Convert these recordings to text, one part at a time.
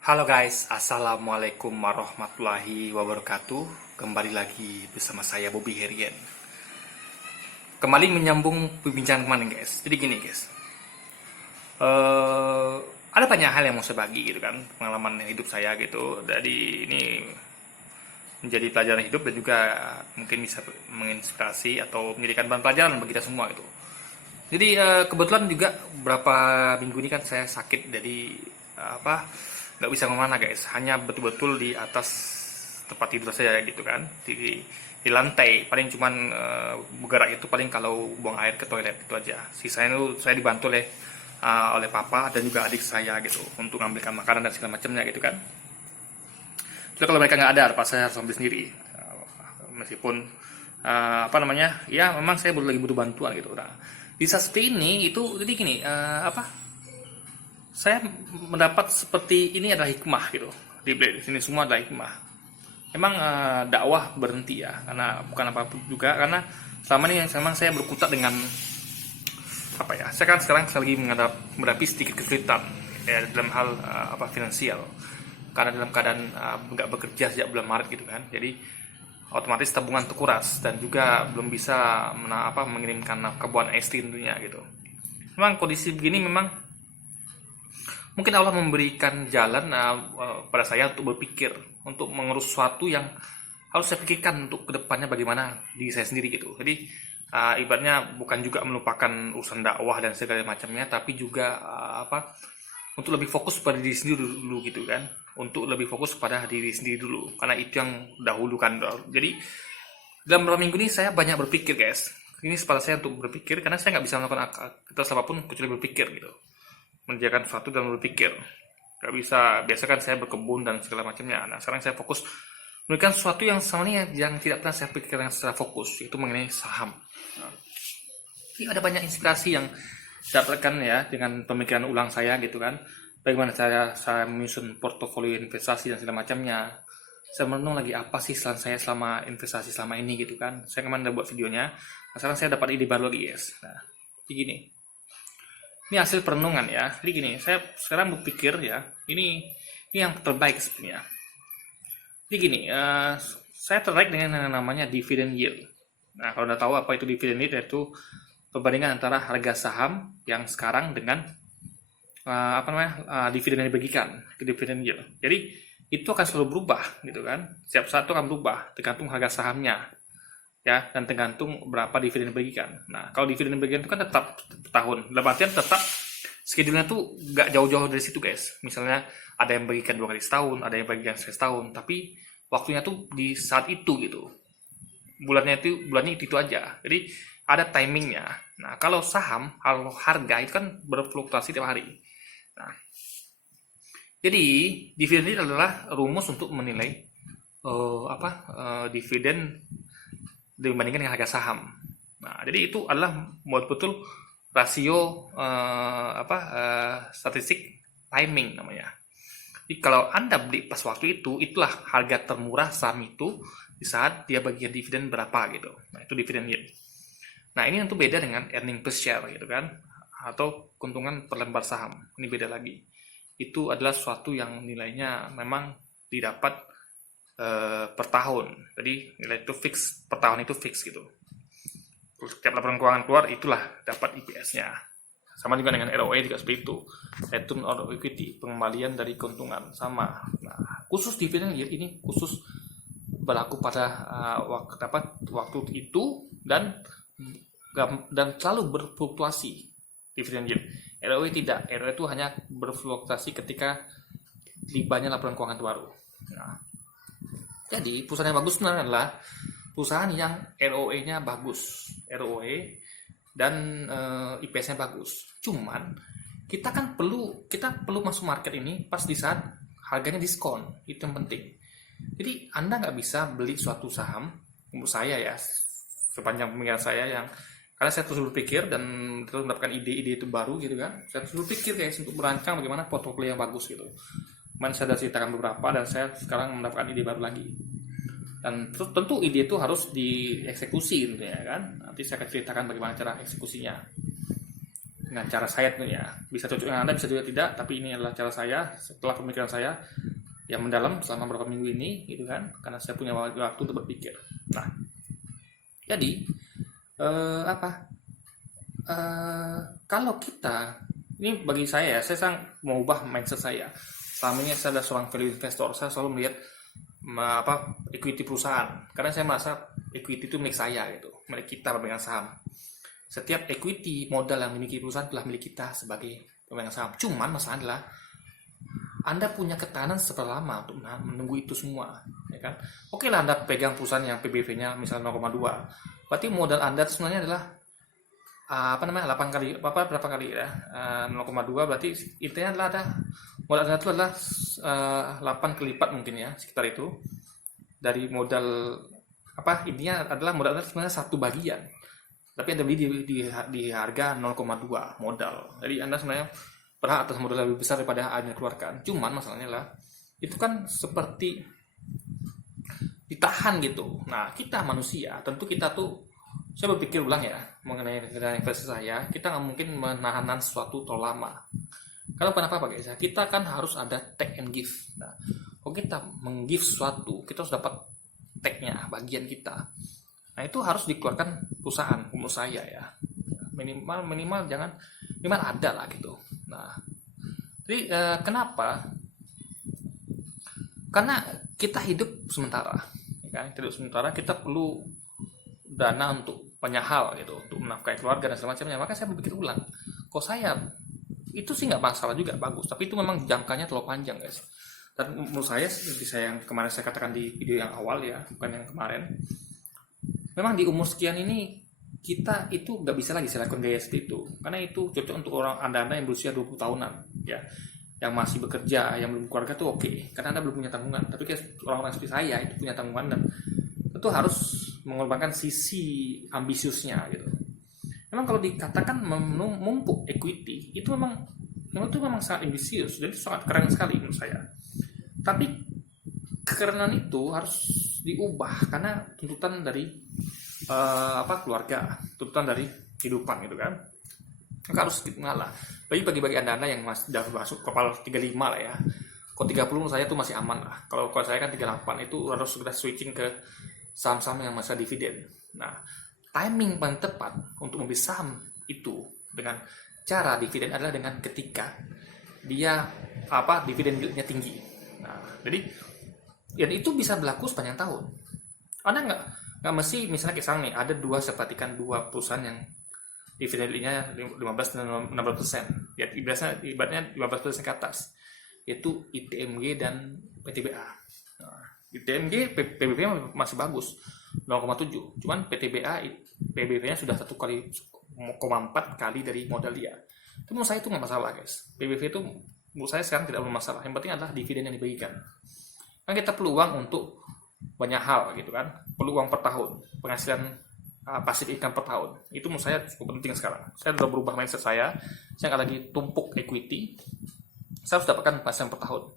Halo guys, Assalamualaikum warahmatullahi wabarakatuh. Kembali lagi bersama saya Bobby Herian. Kembali menyambung perbincangan kemarin guys. Jadi gini guys, eh ada banyak hal yang mau saya bagi gitu kan, pengalaman hidup saya gitu. Jadi ini menjadi pelajaran hidup dan juga mungkin bisa menginspirasi atau menjadikan bahan pelajaran bagi kita semua gitu. Jadi kebetulan juga beberapa minggu ini kan saya sakit, jadi nggak bisa kemana guys, hanya betul-betul di atas tempat tidur saya gitu kan, di lantai paling cuman bergerak itu paling kalau buang air ke toilet itu aja. Sisanya itu saya dibantu oleh papa dan juga adik saya gitu untuk mengambilkan makanan dan segala macamnya gitu kan. Jadi kalau mereka nggak ada, apa saya harus ambil sendiri. Meskipun ya memang saya lagi butuh bantuan gitu. Nah, di saat seperti ini itu jadi gini, saya mendapat seperti ini adalah hikmah gitu. Di sini semua adalah hikmah. Emang dakwah berhenti ya, karena bukan apa-apa juga, karena selama ini memang saya berkutat dengan apa ya, saya kan sekarang lagi menghadapi sedikit kesulitan ya dalam hal finansial, karena dalam keadaan nggak bekerja sejak bulan Maret gitu kan. Jadi otomatis tabungan terkuras dan juga belum bisa mengirimkan nafkah buat istri tentunya gitu. Memang kondisi begini memang mungkin Allah memberikan jalan pada saya untuk berpikir, untuk mengurus sesuatu yang harus saya pikirkan untuk kedepannya bagaimana diri saya sendiri gitu. Jadi ibaratnya bukan juga melupakan urusan dakwah dan segala macamnya, tapi juga untuk lebih fokus pada diri sendiri dulu gitu kan. Untuk lebih fokus pada diri sendiri dulu, karena itu yang dahulu kan. Jadi dalam beberapa minggu ini saya banyak berpikir guys. Ini sepatutnya saya untuk berpikir, karena saya nggak bisa melakukan aktivitas apapun kecuali berpikir gitu, mengerjakan sesuatu dan berpikir. Gak bisa, biasa kan saya berkebun dan segala macamnya. Nah sekarang saya fokus memberikan sesuatu yang sebenarnya yang tidak pernah saya pikirkan secara fokus, yaitu mengenai saham. Nah, ini ada banyak inspirasi yang saya dapatkan ya dengan pemikiran ulang saya gitu kan. Bagaimana saya menyusun portofolio investasi dan segala macamnya. Saya merenung lagi apa sih saya selama investasi selama ini gitu kan. Saya kemarin udah buat videonya. Nah, sekarang saya dapat ide baru lagi guys. Nah, begini. Ini hasil perenungan ya. Jadi gini, saya sekarang berpikir ya, ini yang terbaik sebenarnya. Jadi gini, saya tertarik dengan yang namanya dividend yield. Nah, kalau udah tahu apa itu dividend yield, yaitu perbandingan antara harga saham yang sekarang dengan dividen yang dibagikan ke dividen yield. Jadi itu akan selalu berubah gitu kan. Setiap saat itu akan berubah tergantung harga sahamnya ya, dan tergantung berapa dividen yang dibagikan. Nah, kalau dividen yang dibagikan itu kan tetap per tahun. Dalam artian tetap schedule-nya tuh nggak jauh-jauh dari situ guys. Misalnya ada yang bagikan 2 kali setahun, ada yang bagikan sekali setahun, tapi waktunya tuh di saat itu gitu. Bulannya itu aja. Jadi ada timingnya. Nah, kalau saham, kalau harga itu kan berfluktuasi tiap hari. Nah, jadi dividen ini adalah rumus untuk menilai dividen dibandingkan dengan harga saham. Nah, jadi itu adalah betul rasio statistik timing namanya. Jadi kalau Anda beli pas waktu itu, itulah harga termurah saham itu di saat dia bagian dividen berapa gitu. Nah, itu dividen yield. Nah, ini tentu beda dengan earning per share gitu kan, atau keuntungan per lembar saham. Ini beda lagi. Itu adalah sesuatu yang nilainya memang didapat per tahun. Jadi nilai itu fix, per tahun itu fix gitu. Setiap laporan keuangan keluar, itulah dapat EPS-nya. Sama juga dengan ROE juga seperti itu. Return on equity, pengembalian dari keuntungan sama. Nah, khusus dividen yield ini khusus berlaku pada waktu itu dan selalu berfluktuasi dividen yield. ROE tidak. ROE itu hanya berfluktuasi ketika libanya laporan keuangan baru. Nah, jadi perusahaan yang bagus sebenarnya adalah perusahaan yang ROE-nya bagus, ROE dan IPS-nya bagus. Cuman kita perlu masuk market ini pas di saat harganya diskon, itu yang penting. Jadi Anda nggak bisa beli suatu saham, menurut saya ya, sepanjang pemikiran saya yang karena saya terus berpikir dan terus mendapatkan ide-ide itu baru gitu kan. Saya terus berpikir guys untuk merancang bagaimana portofolio yang bagus gitu. Kemarin saya sudah ceritakan beberapa dan saya sekarang mendapatkan ide baru lagi. Dan tentu ide itu harus dieksekusi gitu ya kan. Nanti saya akan ceritakan bagaimana cara eksekusinya. dengan cara saya tentunya. Bisa cocok dengan Anda, bisa juga tidak, tapi ini adalah cara saya setelah pemikiran saya yang mendalam selama beberapa minggu ini, gitu kan, karena saya punya waktu untuk berpikir. Nah, jadi kalau kita, ini bagi saya sangat mengubah mindset saya. Selama ini saya adalah seorang value investor, saya selalu melihat equity perusahaan, karena saya merasa equity itu milik saya gitu, milik kita pemegang saham. Setiap equity modal yang dimiliki perusahaan telah milik kita sebagai pemegang saham. Cuman masalah adalah Anda punya ketahanan seberapa lama untuk menunggu itu semua, ya kan? Oke lah, Anda pegang perusahaan yang PBV-nya misalnya 0,2, berarti modal Anda itu sebenarnya adalah 8 kali berapa kali ya, 0,2, berarti intinya adalah ada modal Anda itu adalah 8 kali lipat mungkin ya, sekitar itu dari modal. Intinya adalah modal Anda sebenarnya satu bagian, tapi Anda beli di harga 0,2 modal. Jadi Anda sebenarnya berhak atas modal lebih besar daripada Anda keluarkan. Cuman masalahnya lah, itu kan seperti ditahan gitu. Nah, kita manusia, tentu kita tuh, saya berpikir ulang ya mengenai investasi saya, kita nggak mungkin menahan sesuatu terlalu lama. Kalau kenapa guys? Kita kan harus ada take and give. Nah, kalau kita meng-give sesuatu, kita harus dapat take-nya, bagian kita. Nah, itu harus dikeluarkan perusahaan, menurut saya ya. Minimal ada lah gitu. Nah, jadi kenapa? Karena kita hidup sementara, ya kan? Hidup sementara, kita perlu dana untuk banyak hal gitu, untuk menafkahi keluarga dan segala macamnya. Maka saya berpikir ulang, kok saya itu sih nggak masalah juga, bagus, tapi itu memang jangkanya terlalu panjang guys. Dan menurut saya, seperti saya yang kemarin saya katakan di video yang awal ya, bukan yang kemarin, memang di umur sekian ini kita itu nggak bisa lagi lakukan gaya seperti itu, karena itu cocok untuk anda yang berusia 20 tahunan ya, yang masih bekerja, yang belum keluarga tuh oke, karena Anda belum punya tanggungan. Tapi orang-orang seperti saya itu punya tanggungan dan itu harus mengorbankan sisi ambisiusnya gitu. Memang kalau dikatakan menumpuk equity itu memang sangat ambisius, jadi sangat keren sekali menurut saya. Tapi kekerenan itu harus diubah karena tuntutan dari keluarga, tuntutan dari kehidupan gitu kan. Maka harus ngalah. Bagi anda yang masih sudah masuk kepala 35 lah ya. Kalau 30 saya tuh masih aman lah. Kalau saya kan 38 itu harus sudah switching ke saham-saham yang masih dividen. Nah, timing paling tepat untuk membeli saham itu dengan cara dividen adalah dengan ketika dia dividen yieldnya tinggi. Nah, jadi dan itu bisa berlaku sepanjang tahun. Anda nggak mesti misalnya kayak sekarang nih ada dua perusahaan yang dividen yieldnya 15 dan 16%. Ya ibaratnya 15% ke atas. Yaitu ITMG dan PTBA. Nah, ITMG PBV masih bagus 0,7, cuman PBV-nya sudah 1,4 kali dari modal dia. Itu menurut saya itu nggak masalah guys. PBV itu menurut saya sekarang tidak bermasalah. Yang penting adalah dividen yang dibagikan. Kan kita perlu uang untuk banyak hal gitu kan. Perlu uang per tahun, penghasilan pasif income per tahun. Itu menurut saya cukup penting sekarang. Saya sudah berubah mindset saya nggak lagi tumpuk equity. Saya harus dapatkan penghasilan per tahun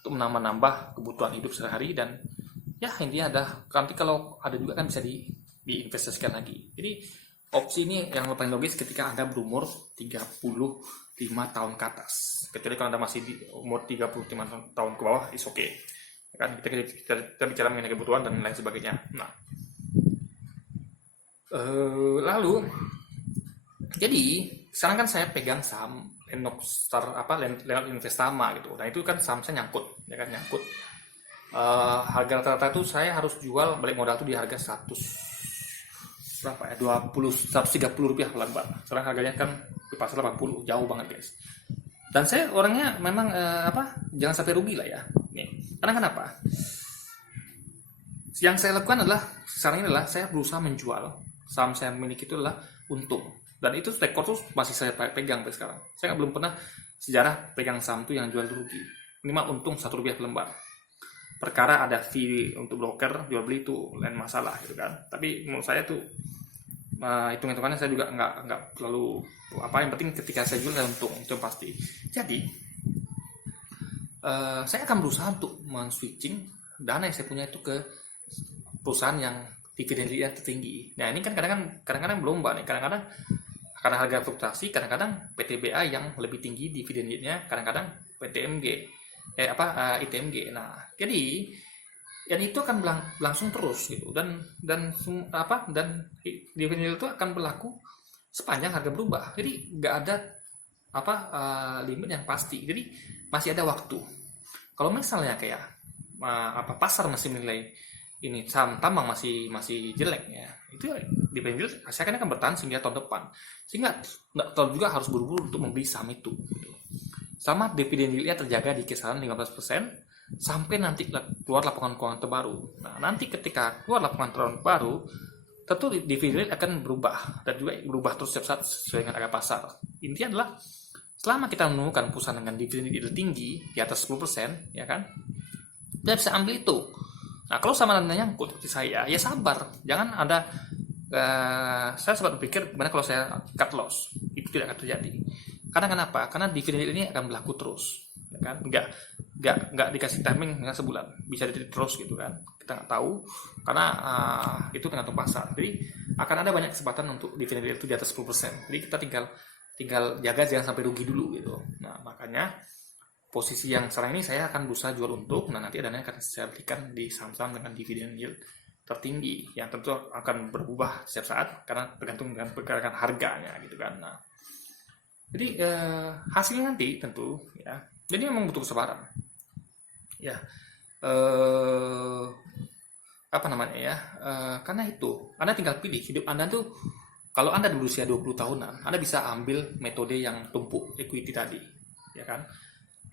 untuk menambah kebutuhan hidup sehari, dan ya intinya ada nanti kalau ada juga kan bisa diinvestasikan lagi. Jadi opsi ini yang paling logis ketika Anda berumur 35 tahun ke atas. Kecuali kalau Anda masih di umur 35 tahun ke bawah, is okay. Kan kita bicara mengenai kebutuhan dan lain sebagainya. Nah, lalu jadi sekarang kan saya pegang saham Lennox Investama gitu. Nah, itu kan saham saya nyangkut, ya kan nyangkut. Harga rata-rata itu saya harus jual balik modal itu di harga 130 rupiah lembar. Sekarang harganya kan di pasar 80, jauh banget guys. Dan saya orangnya memang jangan sampai rugi lah ya. Nih, karena kenapa? Yang saya lakukan adalah sekarang ini adalah saya berusaha menjual saham saya memiliki itu adalah untung. Dan itu rekor tuh masih saya pegang sampai sekarang. Saya belum pernah sejarah pegang saham tuh yang jual rugi. Minimal untung 1 rupiah per lembar. Perkara ada fee untuk broker jual beli itu lain masalah gitu kan. Tapi menurut saya tuh hitung-hitungannya saya juga nggak terlalu yang penting ketika saya jual saya untung, itu yang pasti. Jadi saya akan berusaha untuk men-switching dana yang saya punya itu ke perusahaan yang dividen yieldnya tertinggi. Nah, ini kan kadang-kadang berlomba nih. Kadang-kadang karena harga fluktuasi, kadang-kadang PTBA yang lebih tinggi dividen yieldnya, kadang-kadang PTMG, ITMG. Nah, jadi yang itu akan langsung terus gitu, dan dividen yield itu akan berlaku sepanjang harga berubah. Jadi nggak ada limit yang pasti. Jadi masih ada waktu. Kalau misalnya kayak pasar masih menilai ini saham tambang masih jelek ya, itu dividen yield akan bertahan sehingga tahun depan, sehingga nggak terlalu juga harus buru-buru untuk membeli saham itu gitu. Sama dividen yieldnya terjaga di kisaran 15% sampai nanti keluar laporan keuangan terbaru. Nah, nanti ketika keluar laporan keuangan terbaru, tentu dividen yield akan berubah, dan juga berubah terus setiap saat sesuai dengan harga pasar. Intinya adalah selama kita menemukan perusahaan dengan dividen yield tinggi di atas 10%, ya kan, kita bisa ambil itu. Nah, kalau sama nanya seperti saya, ya sabar, jangan ada saya sempat berpikir gimana kalau saya cut loss, itu tidak akan terjadi. Karena kenapa? Karena dividen ini akan berlaku terus, ya kan? Nggak dikasih timing dengan sebulan, bisa terus gitu kan? Kita nggak tahu, karena itu tergantung pasar. Jadi akan ada banyak kesempatan untuk dividen itu di atas 10%. Jadi kita tinggal jaga jangan sampai rugi dulu gitu. Nah, makanya posisi yang sekarang ini saya akan berusaha jual untuk, nah nanti dananya akan saya berikan di saham-saham dengan dividen yield tertinggi, yang tentu akan berubah setiap saat karena tergantung dengan pergerakan harganya gitu kan. Nah, jadi hasilnya nanti tentu ya, jadi memang butuh kesabaran ya, karena itu Anda tinggal pilih hidup Anda tuh. Kalau Anda di usia 20 tahunan, Anda bisa ambil metode yang tumpuk equity tadi, ya kan.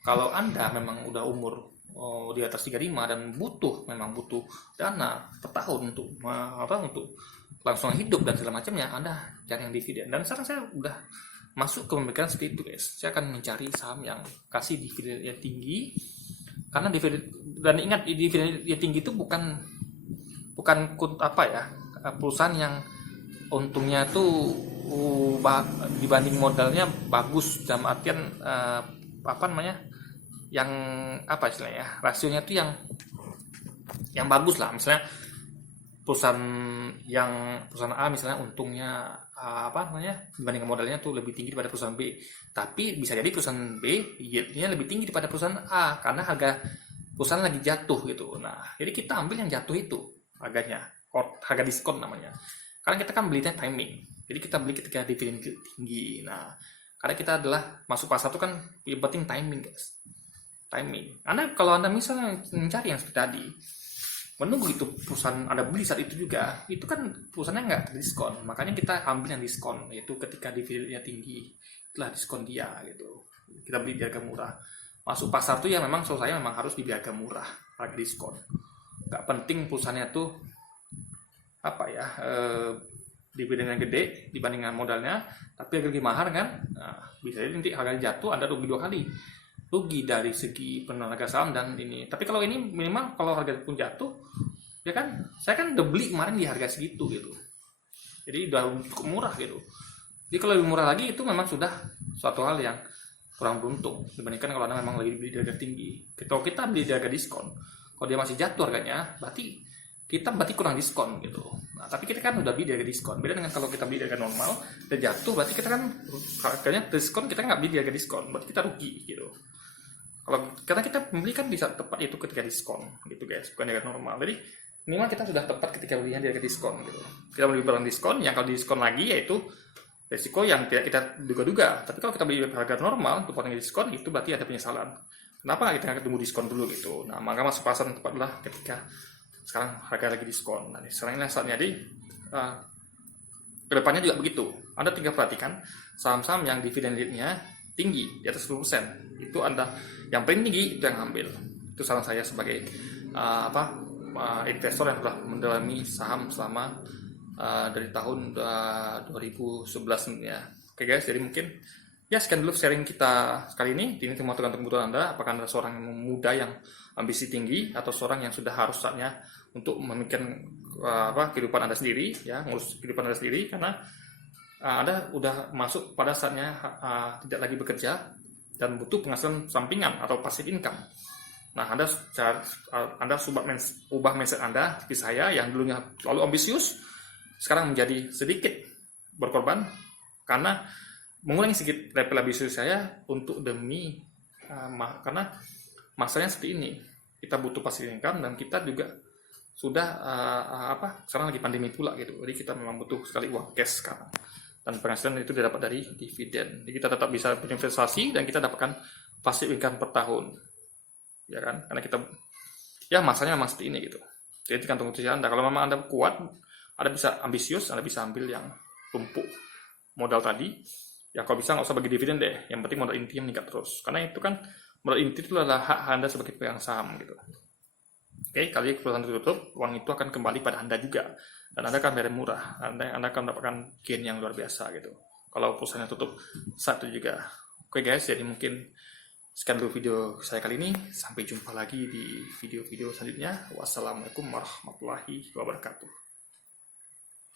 Kalau Anda memang udah umur di atas 35 dan memang butuh dana per tahun untuk langsung hidup dan segala macamnya, Anda cari yang dividen. Dan sekarang saya udah masuk ke pemikiran seperti itu, guys. Saya akan mencari saham yang kasih dividen yang tinggi, karena dividen, dan ingat dividen yang tinggi itu bukan perusahaan yang untungnya tuh dibanding modalnya bagus, dalam artian yang istilahnya, rasionya tuh yang bagus lah. Misalnya perusahaan A misalnya untungnya dibanding modalnya tuh lebih tinggi daripada perusahaan B, tapi bisa jadi perusahaan B yieldnya lebih tinggi daripada perusahaan A karena harga perusahaan lagi jatuh gitu. Nah, jadi kita ambil yang jatuh itu harganya, harga diskon namanya, karena kita kan belinya timing. Jadi kita beli ketika dividen tinggi. Nah, karena kita adalah masuk pasar itu kan yang penting timing, guys. Timing. Kalau Anda misalnya mencari yang seperti tadi, menunggu itu perusahaan Anda beli saat itu juga, itu kan perusahaannya nggak diskon. Makanya kita ambil yang diskon, yaitu ketika dividennya tinggi, itulah diskon dia gitu. Kita beli di harga murah. Masuk pasar tuh ya memang saya memang harus di harga murah, harga diskon. Nggak penting perusahaannya tuh dividennya gede dibandingkan modalnya, tapi harga lebih mahal kan. Nah, bisa jadi nanti harganya jatuh, Anda rugi 2 kali. Rugi dari segi penurunan harga saham dan ini. Tapi kalau ini minimal kalau harga pun jatuh, ya kan, saya kan udah beli kemarin di harga segitu gitu. Jadi udah cukup murah gitu. Jadi kalau lebih murah lagi itu memang sudah suatu hal yang kurang beruntung dibandingkan kalau Anda memang lagi beli di harga tinggi. Kalau kita beli di harga diskon, kalau dia masih jatuh harganya, berarti kurang diskon gitu. Nah, tapi kita kan udah beli di harga diskon. Beda dengan kalau kita beli di harga normal, udah jatuh, berarti kita kan harganya diskon, kita nggak beli di harga diskon, berarti kita rugi gitu. Karena kita membeli kan di saat tepat itu ketika diskon gitu, guys, bukan harga normal. Jadi minimal kita sudah tepat ketika belinya di harga diskon gitu. Kita beli barang diskon, yang kalau diskon lagi yaitu resiko yang tidak kita duga-duga. Tapi kalau kita beli harga normal untuk potong diskon, itu berarti ada penyesalan. Kenapa kita nggak tunggu diskon dulu gitu? Nah, maka masuk pasar tepat adalah ketika sekarang harga lagi diskon. Nah, sekarang ini saatnya kedepannya juga begitu. Anda tinggal perhatikan saham-saham yang dividen yield-nya tinggi di atas 10%. Itu Anda yang paling tinggi itu yang ambil. Itu saran saya sebagai investor yang telah mendalami saham selama dari tahun 2011 ya. Oke guys, jadi mungkin ya sekian dulu sharing kita kali ini. Ini cuma tergantung kebutuhan Anda. Apakah Anda seorang yang muda yang ambisi tinggi atau seorang yang sudah harus saatnya untuk memikirkan kehidupan Anda sendiri, ya, ngurus kehidupan Anda sendiri, karena Anda udah masuk pada saatnya tidak lagi bekerja dan butuh penghasilan sampingan atau passive income. Nah, Anda ubah mindset Anda seperti saya yang dulunya terlalu ambisius, sekarang menjadi sedikit berkorban karena mengurangi sedikit level ambisius saya untuk demi karena masanya seperti ini, kita butuh passive income dan kita juga sudah sekarang lagi pandemi pula gitu, jadi kita memang butuh sekali uang cash sekarang, dan penghasilan itu didapat dari dividen, jadi kita tetap bisa berinvestasi dan kita dapatkan passive income per tahun, ya kan, karena kita ya masanya memang seperti ini gitu. Jadi tergantung usaha Anda, kalau memang Anda kuat, Anda bisa ambisius, Anda bisa ambil yang tumpuk modal tadi. Ya kalau bisa nggak usah bagi dividen deh, yang penting modal inti meningkat terus. Karena itu kan modal inti itu adalah hak Anda sebagai pemegang saham gitu. Oke, kali perusahaan ditutup, uang itu akan kembali pada Anda juga. Dan Anda akan bayar murah, Anda akan mendapatkan gain yang luar biasa gitu. Kalau perusahaannya tutup saat itu juga. Oke guys, jadi mungkin sekian dulu video saya kali ini. Sampai jumpa lagi di video-video selanjutnya. Wassalamualaikum warahmatullahi wabarakatuh.